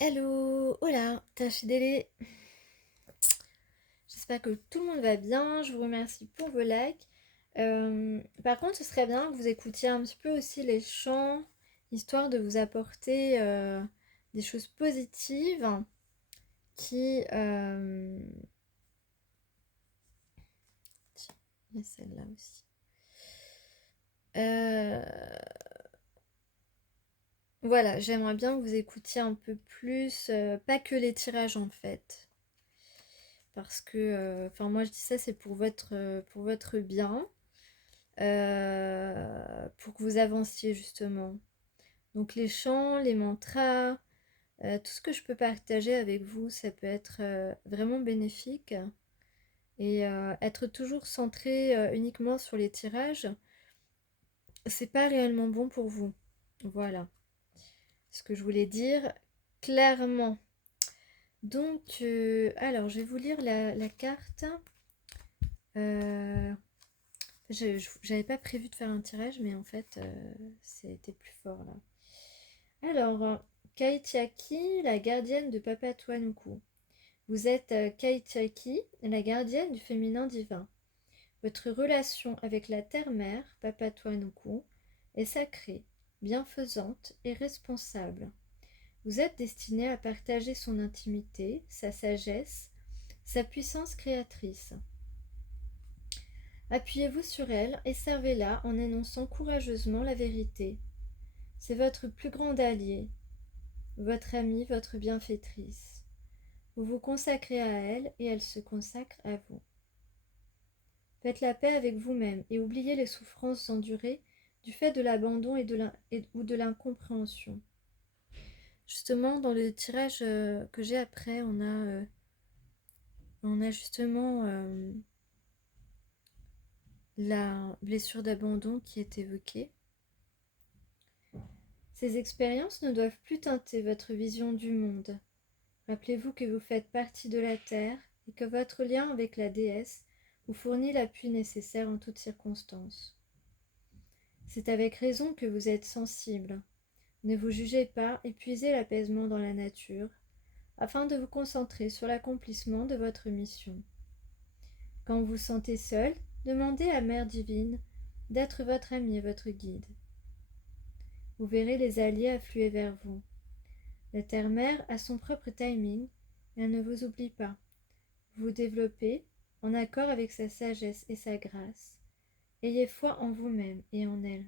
Hello, hola, je suis Délé. J'espère que tout le monde va bien. Je vous remercie pour vos likes. Par contre, ce serait bien que vous écoutiez un petit peu aussi les chants, histoire de vous apporter des choses positives qui... Tiens, il y a celle-là aussi. Euh, Voilà, j'aimerais bien que vous écoutiez un peu plus, pas que les tirages en fait. Parce que, enfin moi je dis ça, c'est pour votre bien. Pour que vous avanciez justement. Donc les chants, les mantras, tout ce que je peux partager avec vous, ça peut être vraiment bénéfique. Et être toujours centré uniquement sur les tirages, c'est pas réellement bon pour vous. Voilà ce que je voulais dire clairement. Donc, alors je vais vous lire la carte. Euh, J'avais pas prévu de faire un tirage, mais en fait, c'était plus fort là. Alors, Kaitiaki, la gardienne de Papatuanuku. Vous êtes Kaitiaki, la gardienne du féminin divin. Votre relation avec la terre-mère, Papatuanuku, est sacrée, bienfaisante et responsable. Vous êtes destiné à partager son intimité, sa sagesse, sa puissance créatrice. Appuyez-vous sur elle et servez-la en énonçant courageusement la vérité. C'est votre plus grand allié, votre amie, votre bienfaitrice. Vous vous consacrez à elle et elle se consacre à vous. Faites la paix avec vous-même et oubliez les souffrances endurées du fait de l'abandon ou de l'incompréhension. Justement, dans le tirage que j'ai après, on a justement la blessure d'abandon qui est évoquée. Ces expériences ne doivent plus teinter votre vision du monde. Rappelez-vous que vous faites partie de la Terre et que votre lien avec la déesse vous fournit l'appui nécessaire en toutes circonstances. C'est avec raison que vous êtes sensible. Ne vous jugez pas, épuisez l'apaisement dans la nature, afin de vous concentrer sur l'accomplissement de votre mission. Quand vous vous sentez seul, demandez à Mère Divine d'être votre amie et votre guide. Vous verrez les alliés affluer vers vous. La Terre-Mère a son propre timing, et elle ne vous oublie pas. Vous vous développez en accord avec sa sagesse et sa grâce. Ayez foi en vous-même et en elle.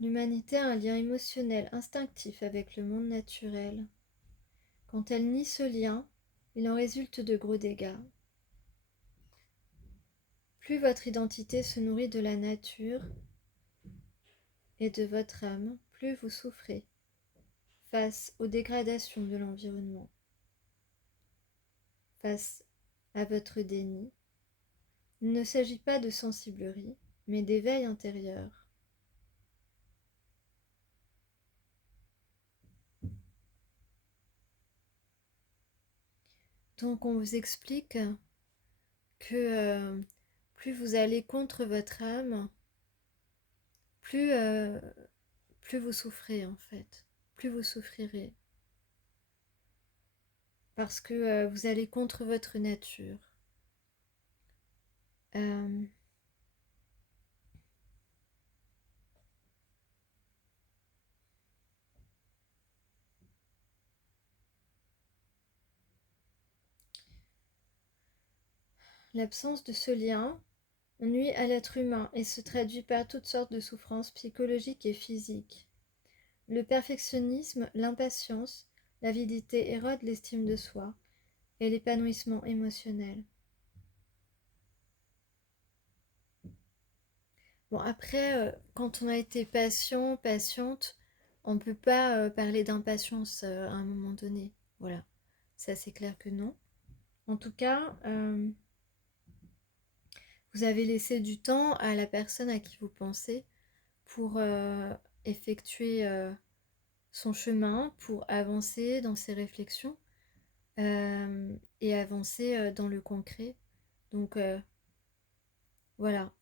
L'humanité a un lien émotionnel instinctif avec le monde naturel. Quand elle nie ce lien, il en résulte de gros dégâts. Plus votre identité se nourrit de la nature et de votre âme, plus vous souffrez face aux dégradations de l'environnement, face à votre déni. Il ne s'agit pas de sensiblerie, mais d'éveil intérieur. Donc on vous explique que plus vous allez contre votre âme, plus, plus vous souffrez en fait, plus vous souffrirez. Parce que vous allez contre votre nature. Euh, L'absence de ce lien nuit à l'être humain et se traduit par toutes sortes de souffrances psychologiques et physiques. Le perfectionnisme, l'impatience, l'avidité érodent l'estime de soi et l'épanouissement émotionnel. Bon, après, quand on a été patient, patiente, on ne peut pas parler d'impatience à un moment donné. Voilà, c'est assez clair que non. En tout cas, vous avez laissé du temps à la personne à qui vous pensez pour effectuer son chemin pour avancer dans ses réflexions et avancer dans le concret. Donc voilà,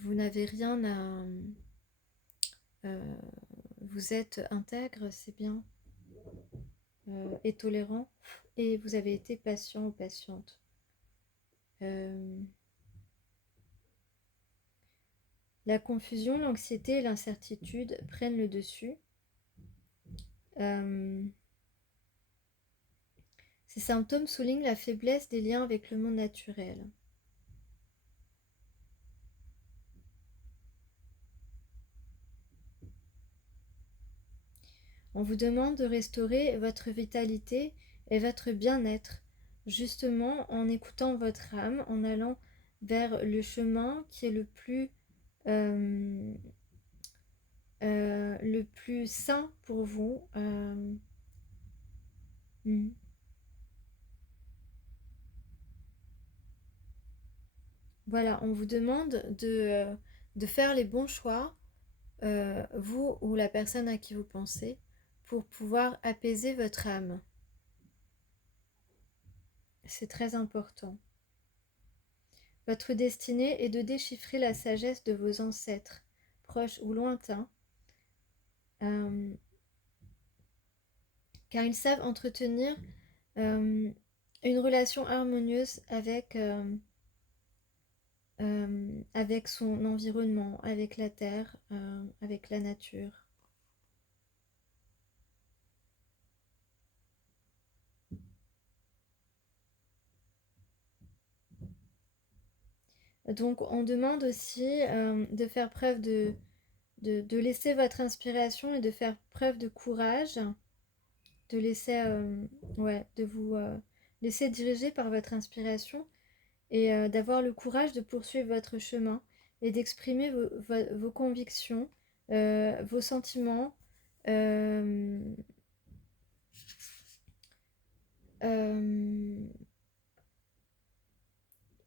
vous n'avez rien à... vous êtes intègre, c'est bien, et tolérant, et vous avez été patient ou patiente. La confusion, l'anxiété et l'incertitude prennent le dessus. Ces symptômes soulignent la faiblesse des liens avec le monde naturel. On vous demande de restaurer votre vitalité et votre bien-être, justement en écoutant votre âme, en allant vers le chemin qui est le plus sain pour vous. Voilà, on vous demande de faire les bons choix, vous ou la personne à qui vous pensez, pour pouvoir apaiser votre âme. C'est très important. Votre destinée est de déchiffrer la sagesse de vos ancêtres, proches ou lointains, car ils savent entretenir une relation harmonieuse avec son environnement, avec la terre, avec la nature. Donc on demande aussi de faire preuve de laisser votre inspiration et de faire preuve de courage, de laisser, de vous laisser diriger par votre inspiration et d'avoir le courage de poursuivre votre chemin et d'exprimer vos convictions, vos sentiments,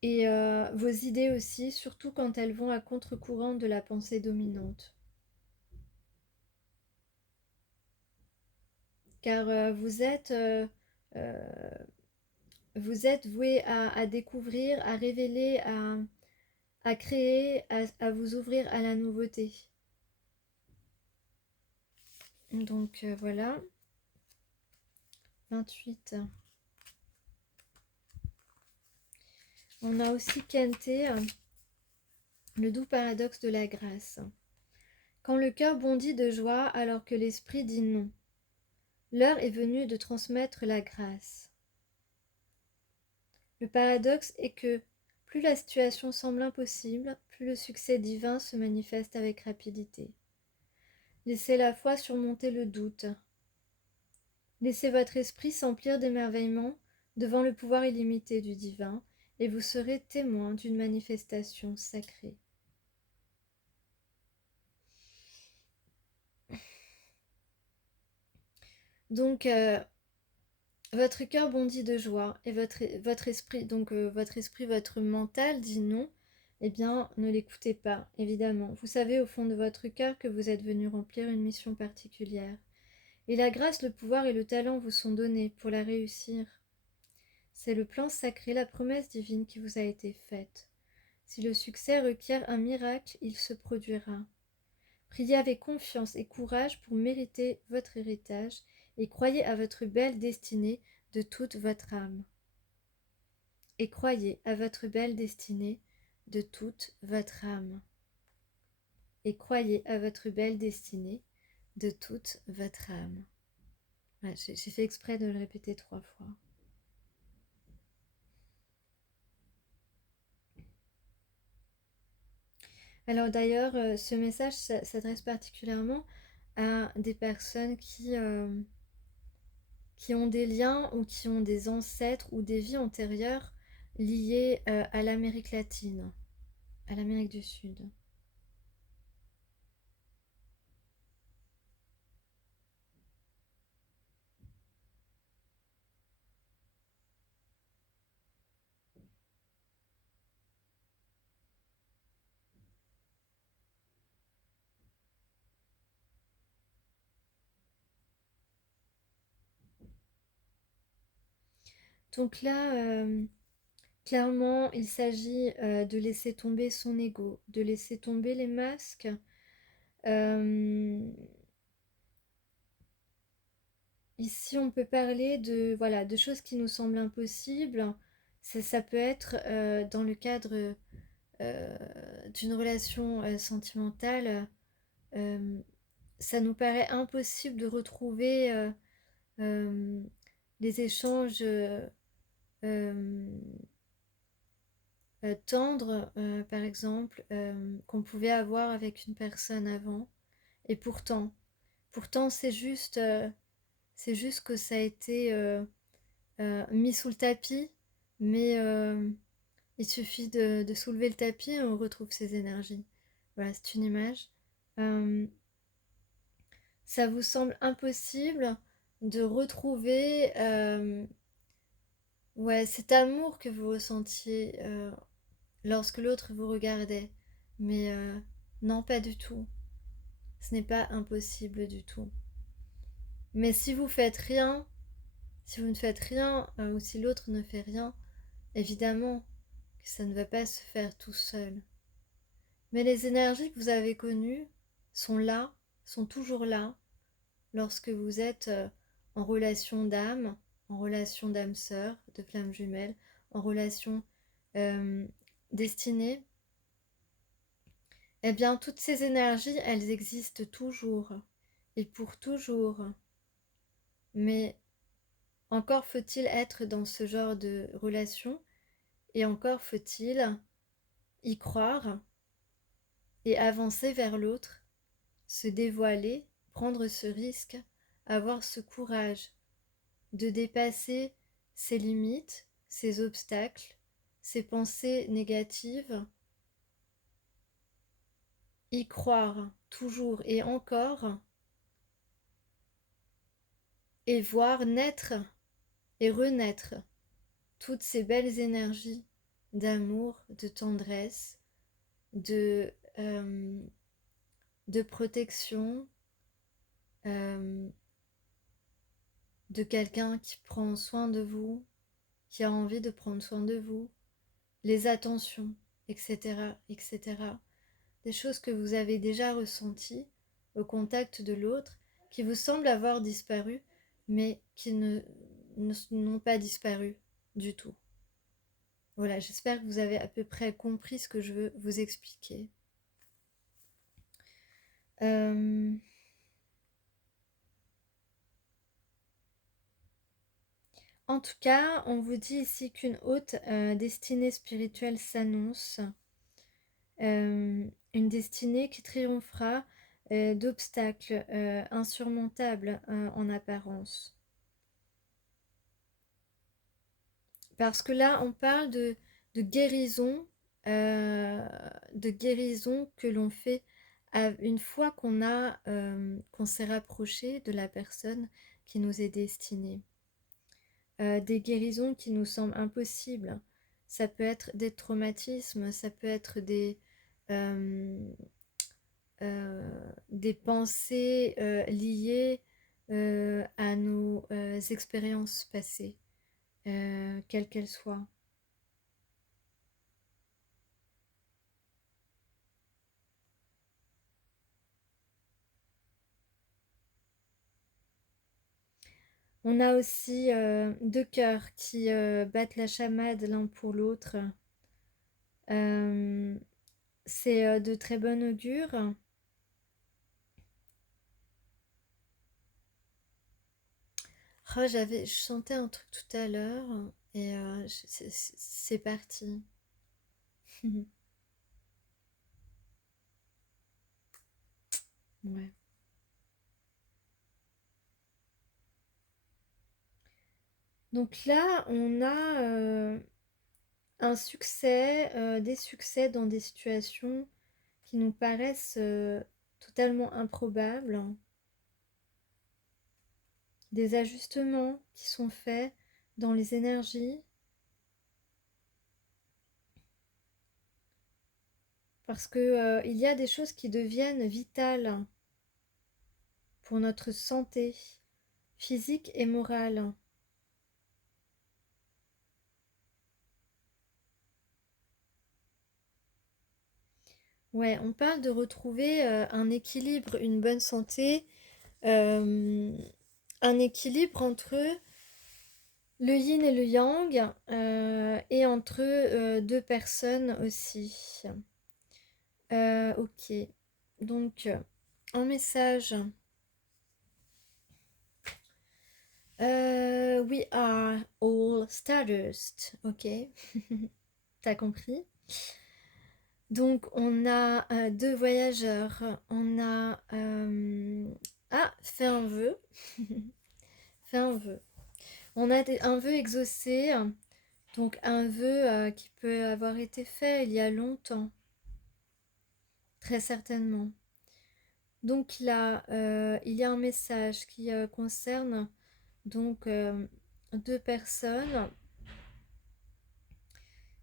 et vos idées aussi, surtout quand elles vont à contre-courant de la pensée dominante. Car vous êtes voué à découvrir, à révéler, à créer, à vous ouvrir à la nouveauté. Donc voilà. 28. On a aussi Kenté, le doux paradoxe de la grâce. Quand le cœur bondit de joie alors que l'esprit dit non, l'heure est venue de transmettre la grâce. Le paradoxe est que plus la situation semble impossible, plus le succès divin se manifeste avec rapidité. Laissez la foi surmonter le doute. Laissez votre esprit s'emplir d'émerveillement devant le pouvoir illimité du divin, et vous serez témoin d'une manifestation sacrée. Donc, votre cœur bondit de joie et votre esprit, votre mental dit non, eh bien, ne l'écoutez pas, évidemment. Vous savez au fond de votre cœur que vous êtes venu remplir une mission particulière. Et la grâce, le pouvoir et le talent vous sont donnés pour la réussir. C'est le plan sacré, la promesse divine qui vous a été faite. Si le succès requiert un miracle, il se produira. Priez avec confiance et courage pour mériter votre héritage et croyez à votre belle destinée de toute votre âme. Et croyez à votre belle destinée de toute votre âme. Et croyez à votre belle destinée de toute votre âme. Ouais, j'ai fait exprès de le répéter 3 fois. Alors d'ailleurs, ce message s'adresse particulièrement à des personnes qui ont des liens ou qui ont des ancêtres ou des vies antérieures liées à l'Amérique latine, à l'Amérique du Sud. Donc là, clairement, il s'agit de laisser tomber son ego, de laisser tomber les masques. Ici, on peut parler de, voilà, de choses qui nous semblent impossibles. Ça peut être dans le cadre d'une relation sentimentale. euh, Ça nous paraît impossible de retrouver euh, les échanges euh, tendres, par exemple, qu'on pouvait avoir avec une personne avant. Et pourtant c'est juste que ça a été mis sous le tapis, mais il suffit de soulever le tapis et on retrouve ces énergies. Voilà, c'est une image. Euh, Ça vous semble impossible de retrouver ouais, cet amour que vous ressentiez lorsque l'autre vous regardait. Mais non, pas du tout. Ce n'est pas impossible du tout. Mais si vous faites rien, si vous ne faites rien ou si l'autre ne fait rien, évidemment que ça ne va pas se faire tout seul. Mais les énergies que vous avez connues sont là, sont toujours là, lorsque vous êtes en relation d'âme, en relation d'âme sœur, de flamme jumelle, en relation euh, destinée, eh bien toutes ces énergies, elles existent toujours et pour toujours. Mais encore faut-il être dans ce genre de relation et encore faut-il y croire et avancer vers l'autre, se dévoiler, prendre ce risque, avoir ce courage de dépasser ses limites, ses obstacles, ses pensées négatives, y croire toujours et encore, et voir naître et renaître toutes ces belles énergies d'amour, de tendresse, de, euh, de protection, euh, de quelqu'un qui prend soin de vous, qui a envie de prendre soin de vous, les attentions, etc., etc. Des choses que vous avez déjà ressenties au contact de l'autre, qui vous semblent avoir disparu, mais qui n'ont pas disparu du tout. Voilà, j'espère que vous avez à peu près compris ce que je veux vous expliquer. Euh, En tout cas, on vous dit ici qu'une haute destinée spirituelle s'annonce, une destinée qui triomphera d'obstacles insurmontables en apparence. Parce que là, on parle de guérison que l'on fait une fois qu'on s'est rapproché de la personne qui nous est destinée. Des guérisons qui nous semblent impossibles. Ça peut être des traumatismes, ça peut être euh, des pensées liées à nos expériences passées, quelles qu'elles soient. On a aussi deux cœurs qui battent la chamade l'un pour l'autre. Euh, c'est de très bon augure. Oh, je chantais un truc tout à l'heure et c'est parti. Ouais. Donc là, on a un succès, des succès dans des situations qui nous paraissent totalement improbables, des ajustements qui sont faits dans les énergies, parce que il y a des choses qui deviennent vitales pour notre santé physique et morale. Ouais, on parle de retrouver un équilibre, une bonne santé, euh, un équilibre entre le yin et le yang, et entre deux personnes aussi. Ok, donc en message, we are all stardust, ok, t'as compris? Donc on a deux voyageurs, on a fais un vœu, fais un vœu. On a un vœu exaucé, donc un vœu qui peut avoir été fait il y a longtemps, très certainement. Donc là, il y a un message qui concerne donc deux personnes.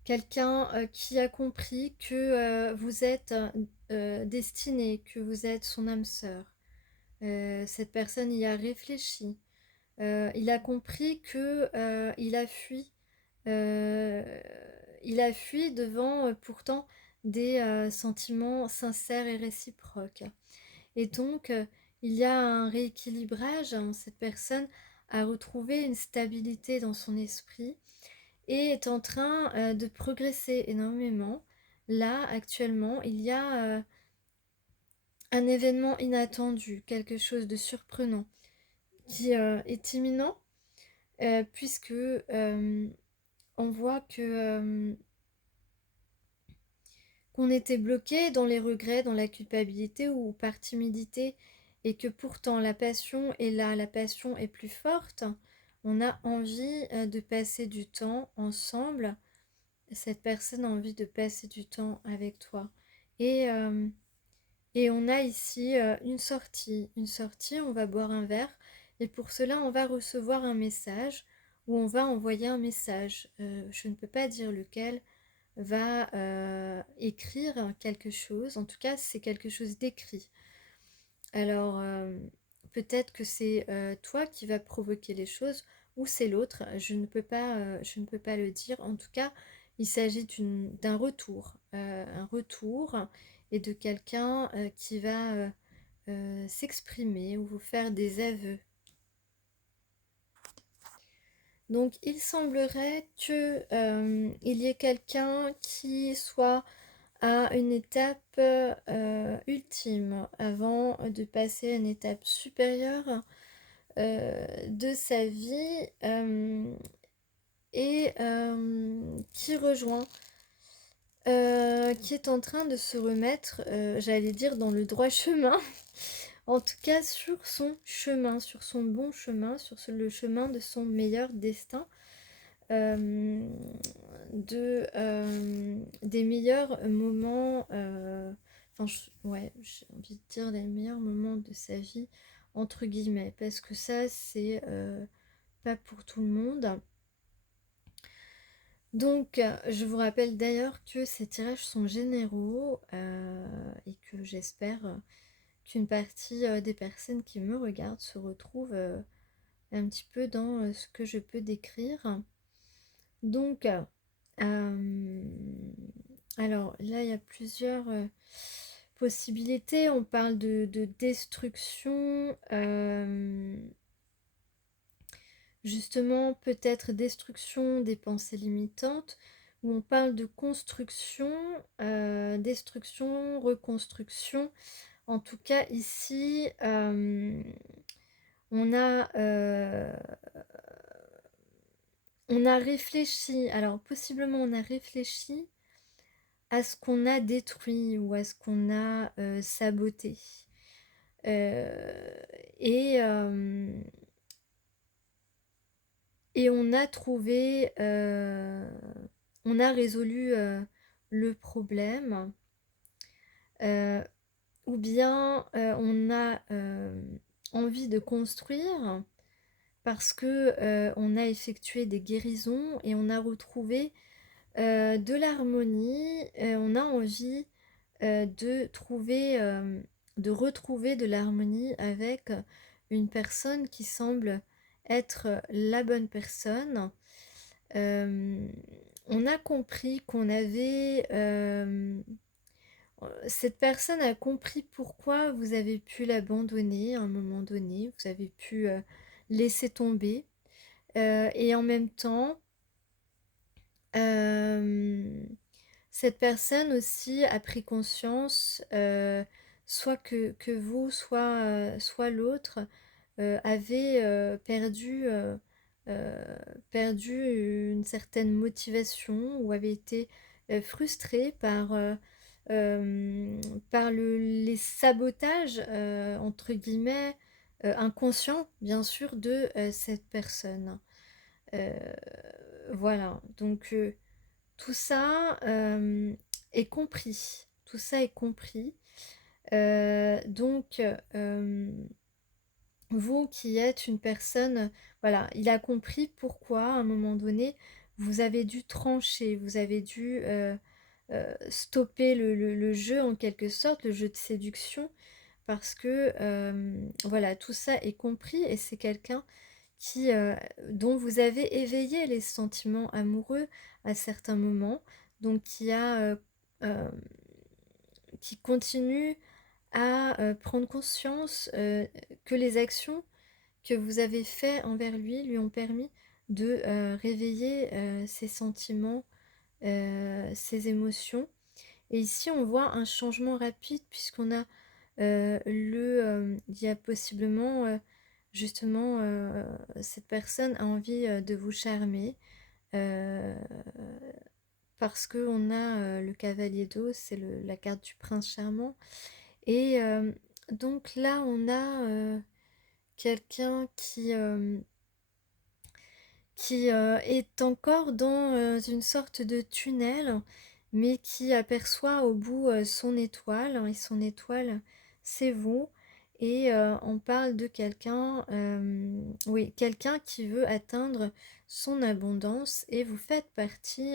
Quelqu'un qui a compris que vous êtes destiné, que vous êtes son âme sœur. Cette personne y a réfléchi. Il a compris que euh, il a fui devant pourtant des sentiments sincères et réciproques. Et donc, il y a un rééquilibrage. Hein, cette personne a retrouvé une stabilité dans son esprit et est en train de progresser énormément. Là, actuellement, il y a un événement inattendu, quelque chose de surprenant qui est imminent, puisque on voit que qu'on était bloqué dans les regrets, dans la culpabilité ou par timidité, et que pourtant la passion est là, la passion est plus forte. On a envie de passer du temps ensemble. Cette personne a envie de passer du temps avec toi. Et, euh, et on a ici une sortie, on va boire un verre. Et pour cela, on va recevoir un message ou on va envoyer un message. Je ne peux pas dire lequel va écrire quelque chose. En tout cas, c'est quelque chose d'écrit. Alors, peut-être que c'est toi qui va provoquer les choses ou c'est l'autre. Je ne peux pas le dire. En tout cas, il s'agit d'un retour, un retour et de quelqu'un qui va s'exprimer ou vous faire des aveux. Donc, il semblerait que il y ait quelqu'un qui soit à une étape ultime avant de passer à une étape supérieure de sa vie et qui rejoint, qui est en train de se remettre, j'allais dire, dans le droit chemin, en tout cas sur son chemin, sur son bon chemin, le chemin de son meilleur destin. euh, des meilleurs moments, ouais, j'ai envie de dire des meilleurs moments de sa vie, entre guillemets, parce que ça, c'est pas pour tout le monde. Donc, je vous rappelle d'ailleurs que ces tirages sont généraux et que j'espère qu'une partie des personnes qui me regardent se retrouve un petit peu dans ce que je peux décrire. Donc, alors là, il y a plusieurs possibilités. On parle de destruction, justement, peut-être destruction des pensées limitantes, ou on parle de construction, destruction, reconstruction. En tout cas, ici, on a, euh, on a réfléchi, alors possiblement on a réfléchi à ce qu'on a détruit ou à ce qu'on a saboté. Euh, et, euh, et on a trouvé, on a résolu le problème, euh, ou bien on a envie de construire parce que on a effectué des guérisons et on a retrouvé de l'harmonie, on a envie de retrouver de l'harmonie avec une personne qui semble être la bonne personne. Euh, on a compris qu'on avait, Cette personne a compris pourquoi vous avez pu l'abandonner à un moment donné, vous avez pu, laisser tomber, et en même temps, hem, cette personne aussi a pris conscience, soit que vous, soit l'autre, avez, heu, perdu une certaine motivation ou avait été, frustré par les «sabotages», entre guillemets, inconscients bien sûr de, cette personne. Heu, voilà donc tout ça, est compris. Tout ça est compris. Donc vous qui êtes une personne, voilà, il a compris pourquoi à un moment donné, vous avez dû trancher, vous avez dû, stopper le jeu en quelque sorte, le jeu de séduction parce que, voilà, tout ça est compris et c'est quelqu'un qui, dont vous avez éveillé les sentiments amoureux à certains moments, donc hem, qui continue à, prendre conscience, que les actions que vous avez fait envers lui, lui ont permis de, réveiller, ses sentiments, ses émotions. Et ici, on voit un changement rapide puisqu'on a, il y a possiblement, justement, cette personne a envie, de vous charmer, heu, parce qu'on a, le cavalier d'eau, c'est la carte du prince charmant et donc là, on a, quelqu'un qui, est encore dans, une sorte de tunnel, mais qui aperçoit au bout, son étoile et son étoile, c'est vous et on parle de quelqu'un, oui, quelqu'un qui veut atteindre son abondance et vous faites partie,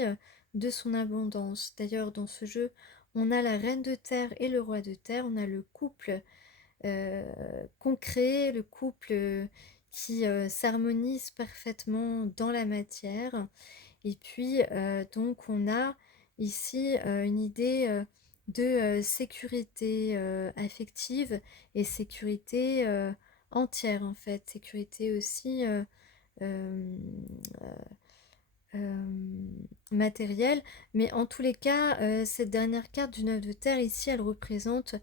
de son abondance. D'ailleurs, dans ce jeu, on a la reine de terre et le roi de terre, on a le couple concret, le couple, qui, s'harmonise parfaitement dans la matière et puis, donc on a ici, une idée, de, sécurité, affective et sécurité, entière en fait. Sécurité aussi, hem, matérielle. Mais en tous les cas, cette dernière carte du 9 de terre ici, elle représente,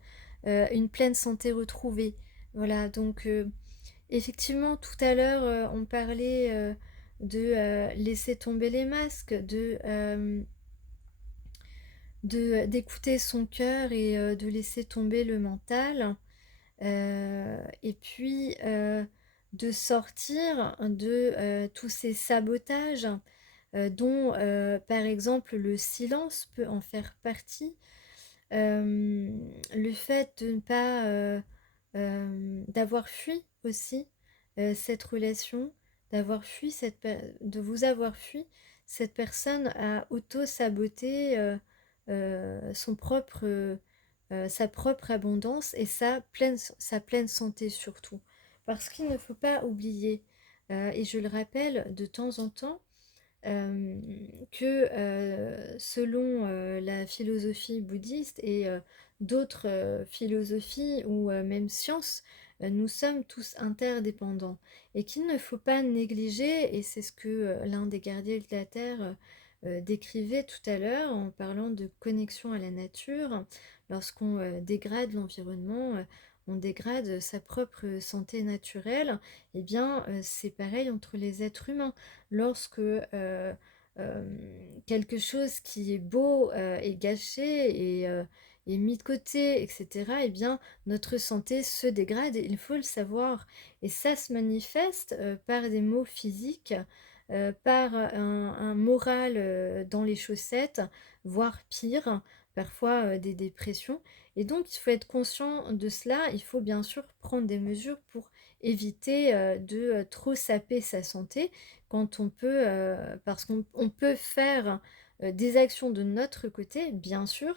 une pleine santé retrouvée. Voilà donc effectivement tout à l'heure, on parlait, de, laisser tomber les masques, d'écouter son cœur et de laisser tomber le mental, et puis, de sortir de, tous ces sabotages, dont, par exemple, le silence peut en faire partie. Le fait de ne pas, d'avoir fui aussi, cette relation, d'avoir fui de vous avoir fui, cette personne a auto-saboté, sa propre abondance et sa pleine santé surtout. Parce qu'il ne faut pas oublier, et je le rappelle de temps en temps, que, selon, la philosophie bouddhiste et d'autres, philosophies ou même sciences, nous sommes tous interdépendants et qu'il ne faut pas négliger et c'est ce que, l'un des gardiens de la terre, décrivait tout à l'heure en parlant de connexion à la nature. Lorsqu'on, dégrade l'environnement, on dégrade sa propre santé naturelle et bien, c'est pareil entre les êtres humains. Lorsque, quelque chose qui est beau, est gâché et mis de côté et cetera et bien, notre santé se dégrade et il faut le savoir et ça se manifeste, par des maux physiques, par un moral, dans les chaussettes, voire pire, parfois, des dépressions et donc il faut être conscient de cela. Il faut bien sûr prendre des mesures pour éviter, de, trop saper sa santé quand on peut, parce qu'on peut faire, des actions de notre côté, bien sûr,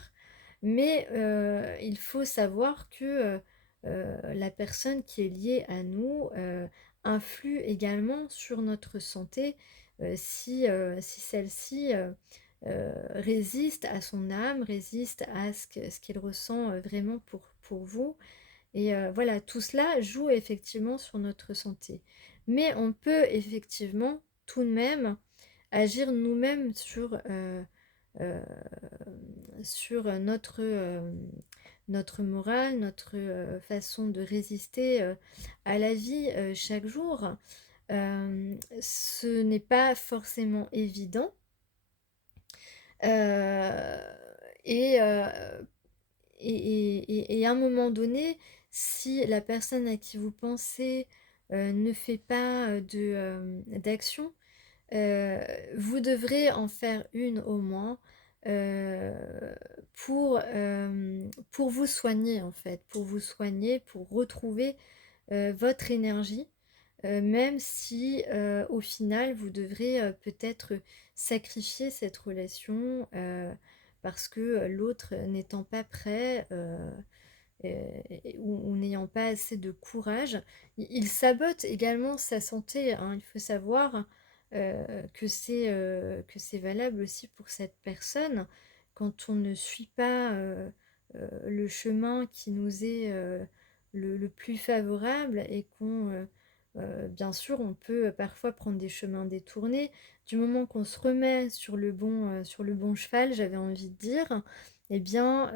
mais il faut savoir que, la personne qui est liée à nous, influe également sur notre santé, si celle-ci, résiste à son âme, résiste à ce qu'il ressent vraiment pour vous. Et voilà, tout cela joue effectivement sur notre santé. Mais on peut effectivement tout de même agir nous-mêmes euh, sur notre morale, notre façon de résister à la vie chaque jour. Ce n'est pas forcément évident. Euh, et, euh, et à un moment donné, si la personne à qui vous pensez ne fait pas d'action, euh, vous devrez en faire une au moins euh, pour vous soigner en fait, pour vous soigner, pour retrouver votre énergie, même si au final vous devrez peut-être sacrifier cette relation parce que l'autre n'étant pas prêt ou n'ayant pas assez de courage, il sabote également sa santé, hein. Il faut savoir que c'est valable aussi pour cette personne. Quand on ne suit pas le chemin qui nous est le plus favorable et bien sûr, on peut parfois prendre des chemins détournés. Du moment qu'on se remet sur le bon cheval, j'avais envie de dire, eh bien,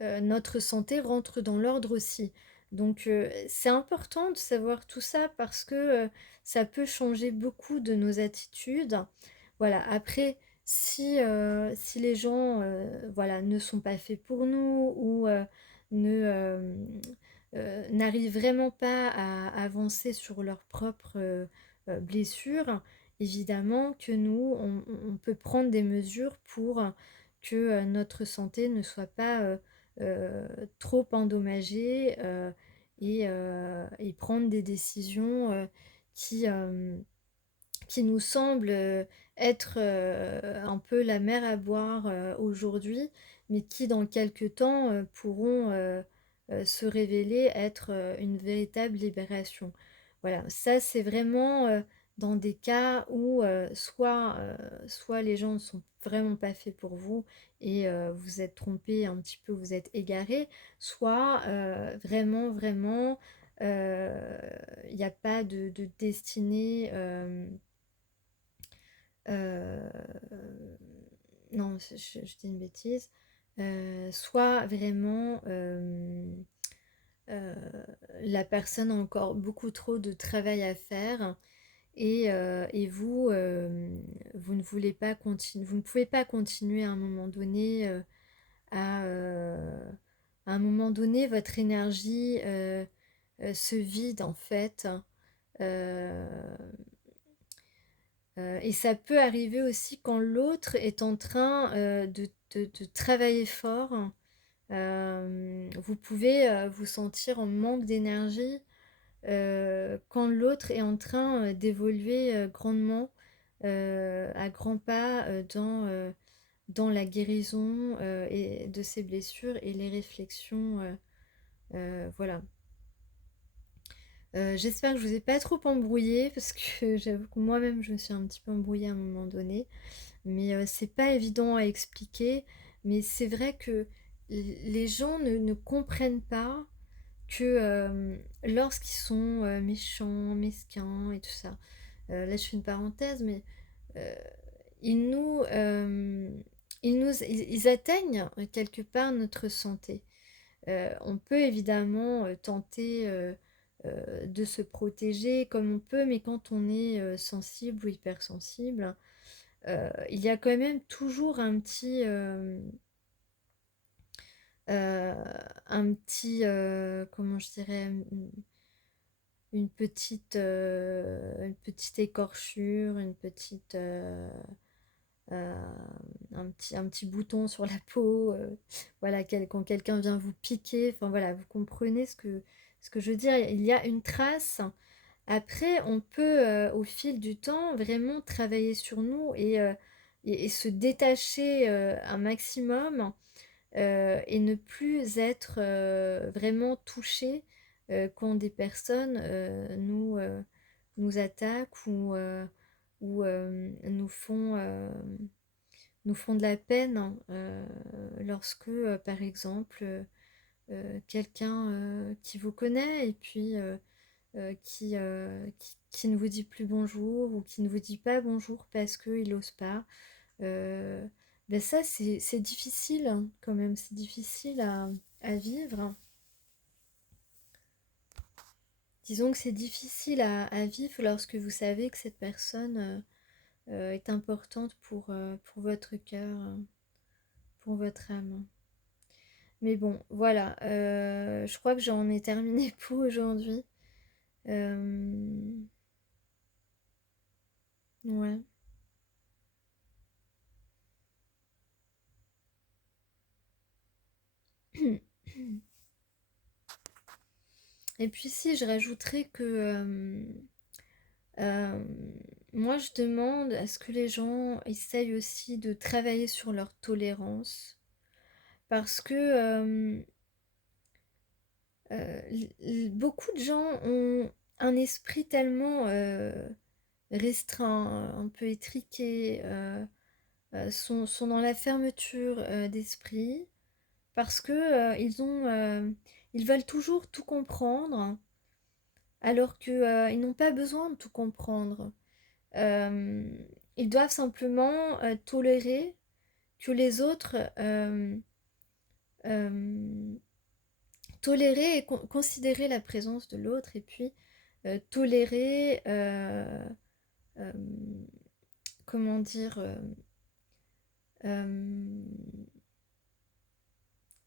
notre santé rentre dans l'ordre aussi. Donc c'est important de savoir tout ça parce que ça peut changer beaucoup de nos attitudes. Voilà, après, si les gens voilà, ne sont pas faits pour nous ou n'arrivent vraiment pas à avancer sur leurs propres blessures, évidemment que nous, on peut prendre des mesures pour que notre santé ne soit pas trop endommagée et prendre des décisions qui, euh, qui nous semblent être un peu la mer à boire aujourd'hui, mais qui dans quelques temps pourront se révéler être une véritable libération. Voilà, ça c'est vraiment dans des cas où soit les gens ne sont vraiment pas faits pour vous et vous êtes trompé un petit peu, vous êtes égaré, soit vraiment il n'y a pas de destinée. Euh, non, je dis une bêtise. Soit vraiment euh, la personne a encore beaucoup trop de travail à faire et vous, vous ne voulez pas continuer, vous ne pouvez pas continuer à un moment donné à, euh, à un moment donné, votre énergie se vide en fait. Euh, et ça peut arriver aussi quand l'autre est en train de travailler fort. Vous pouvez vous sentir en manque d'énergie quand l'autre est en train d'évoluer grandement, à grands pas dans la guérison et de ses blessures et les réflexions. Voilà. J'espère que je vous ai pas trop embrouillé parce que j'avoue que moi-même je me suis un petit peu embrouillée à un moment donné. Mais c'est pas évident à expliquer. Mais c'est vrai que les gens ne comprennent pas que lorsqu'ils sont méchants, mesquins et tout ça, là je fais une parenthèse, mais euh, ils nous, ils atteignent quelque part notre santé. On peut évidemment tenter de se protéger comme on peut, mais quand on est sensible ou hypersensible, il y a quand même toujours euh, comment je dirais, une petite écorchure, euh, un petit bouton sur la peau, voilà, quand quelqu'un vient vous piquer, enfin voilà, vous comprenez ce que je veux dire, il y a une trace. Après, on peut, au fil du temps, vraiment travailler sur nous et se détacher un maximum et ne plus être vraiment touché quand des personnes nous attaquent ou nous font nous font de la peine, hein, lorsque, par exemple, quelqu'un qui vous connaît et puis qui ne vous dit plus bonjour ou qui ne vous dit pas bonjour parce qu'il n'ose pas. Euh, ben ça, c'est difficile, hein, quand même, c'est difficile à vivre. Disons que c'est difficile à vivre lorsque vous savez que cette personne est importante pour votre cœur, pour votre âme. Mais bon, voilà, je crois que j'en ai terminé pour aujourd'hui. Ouais. Et puis si, je rajouterais que euh, moi je demande à ce que les gens essayent aussi de travailler sur leur tolérance. Parce que beaucoup de gens ont un esprit tellement restreint, un peu étriqué, sont dans la fermeture d'esprit, parce que ils veulent toujours tout comprendre, alors que ils n'ont pas besoin de tout comprendre. Euh, Ils doivent simplement tolérer que les autres euh, tolérer et considérer la présence de l'autre, et puis tolérer euh, comment dire euh,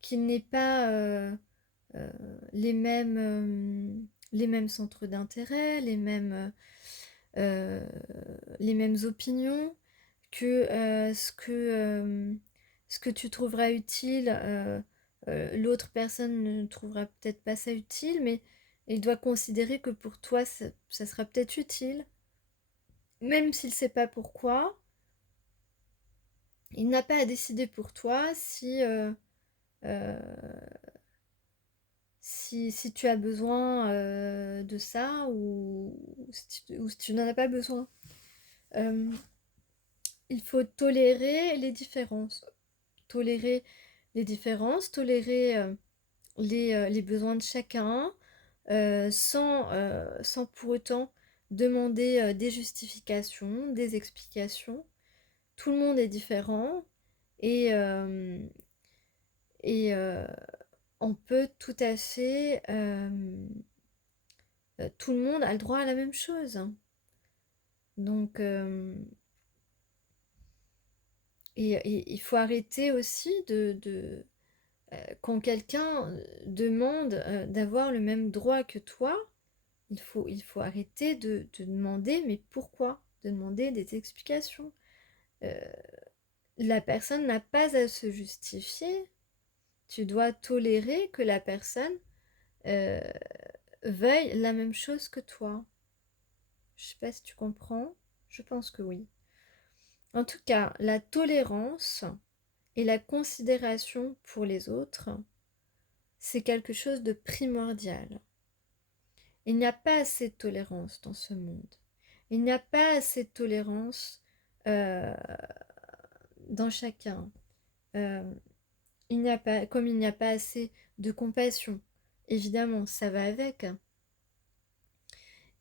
qu'il n'ait pas euh, les mêmes centres d'intérêt, euh, les mêmes opinions, que ce que tu trouveras utile, l'autre personne ne trouvera peut-être pas ça utile, mais il doit considérer que pour toi, ça sera peut-être utile, même s'il ne sait pas pourquoi. Il n'a pas à décider pour toi euh, si tu as besoin de ça ou si tu n'en as pas besoin. Euh, il faut tolérer les différences. Tolérer les différences, tolérer les besoins de chacun, sans pour autant demander des justifications, des explications. Tout le monde est différent et, euh, et on peut tout à fait... tout le monde a le droit à la même chose. Donc, et il faut arrêter aussi quand quelqu'un demande d'avoir le même droit que toi, il faut arrêter de demander, mais pourquoi? De demander des explications. Euh, la personne n'a pas à se justifier. Tu dois tolérer que la personne euh, veuille la même chose que toi. Je sais pas si tu comprends. Je pense que oui. En tout cas, la tolérance et la considération pour les autres, c'est quelque chose de primordial. Il n'y a pas assez de tolérance dans ce monde. Il n'y a pas assez de tolérance euh, dans chacun. Euh, il n'y a pas, comme il n'y a pas assez de compassion, évidemment, ça va avec.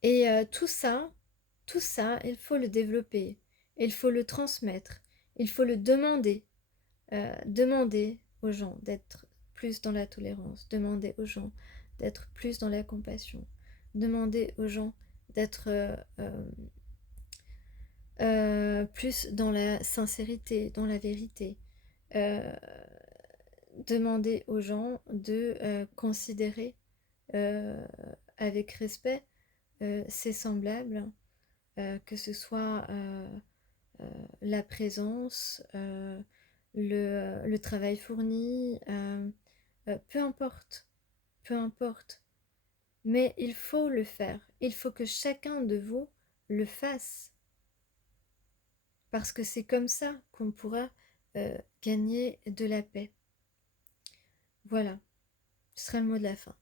Et tout ça, il faut le développer, il faut le transmettre, il faut le demander. Demander aux gens d'être plus dans la tolérance, demander aux gens d'être plus dans la compassion, demander aux gens d'être plus dans la sincérité, dans la vérité, euh, demander aux gens de considérer euh, avec respect ses semblables, que ce soit la présence, le travail fourni, peu importe, peu importe. Mais il faut le faire. Il faut que chacun de vous le fasse. Parce que c'est comme ça qu'on pourra gagner de la paix. Voilà, ce sera le mot de la fin.